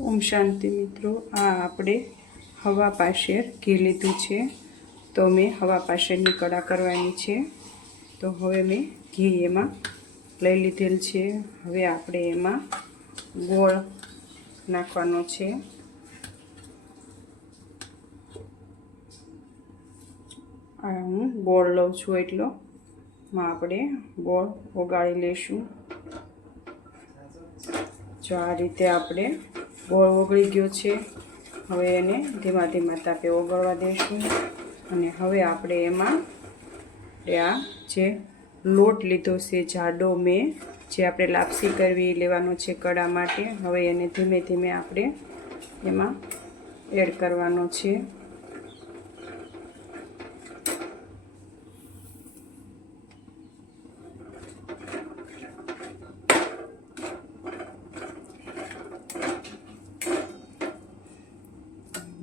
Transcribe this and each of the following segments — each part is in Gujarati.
ઓમ શાંતિ મિત્રો, આ આપણે હવા પાશેર ઘી લીધું છે, તો મેં હવા પાશેરની કડા કરવાની છે। તો હવે મેં ઘી એમાં લઈ લીધેલ છે। હવે આપણે એમાં ગોળ નાખવાનો છે। આ હું ગોળ લઉં છું એટલો આપણે ગોળ ઓગાળી લઈશું। જો આ રીતે આપણે ગોળ ઓગળી ગયો છે। હવે એને ધીમા ધીમા તાપે ઓગળવા દઈશું। અને હવે આપણે એમાં આ જે લોટ લીધો છે જાડો મેં, જે આપણે લાપસી કરવી લેવાનો છે કડા માટે, હવે એને ધીમે ધીમે આપણે એમાં એડ કરવાનો છે।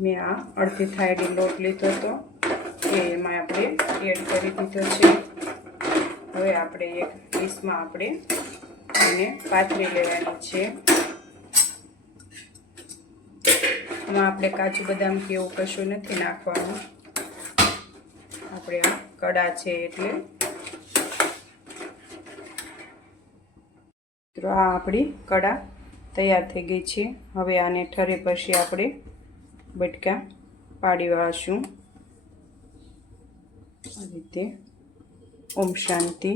મેં આ અડધી થાળી લોટ લીધો હતો એ એમાં આપણે એડ કરી દીધો છે। હવે આપણે એક ડીશમાં આપણે એને પાથરી લેવાની છે। એમાં આપણે કાજુ બદામ કે એવું કશું નથી નાખવાનું, આપણે આ કડા છે એટલે। તો આ આપણી કડા તૈયાર થઈ ગઈ છે। હવે આને ઠરે પછી આપણે બટકા પાડી વાળશું આ રીતે। ઓમ શાંતિ।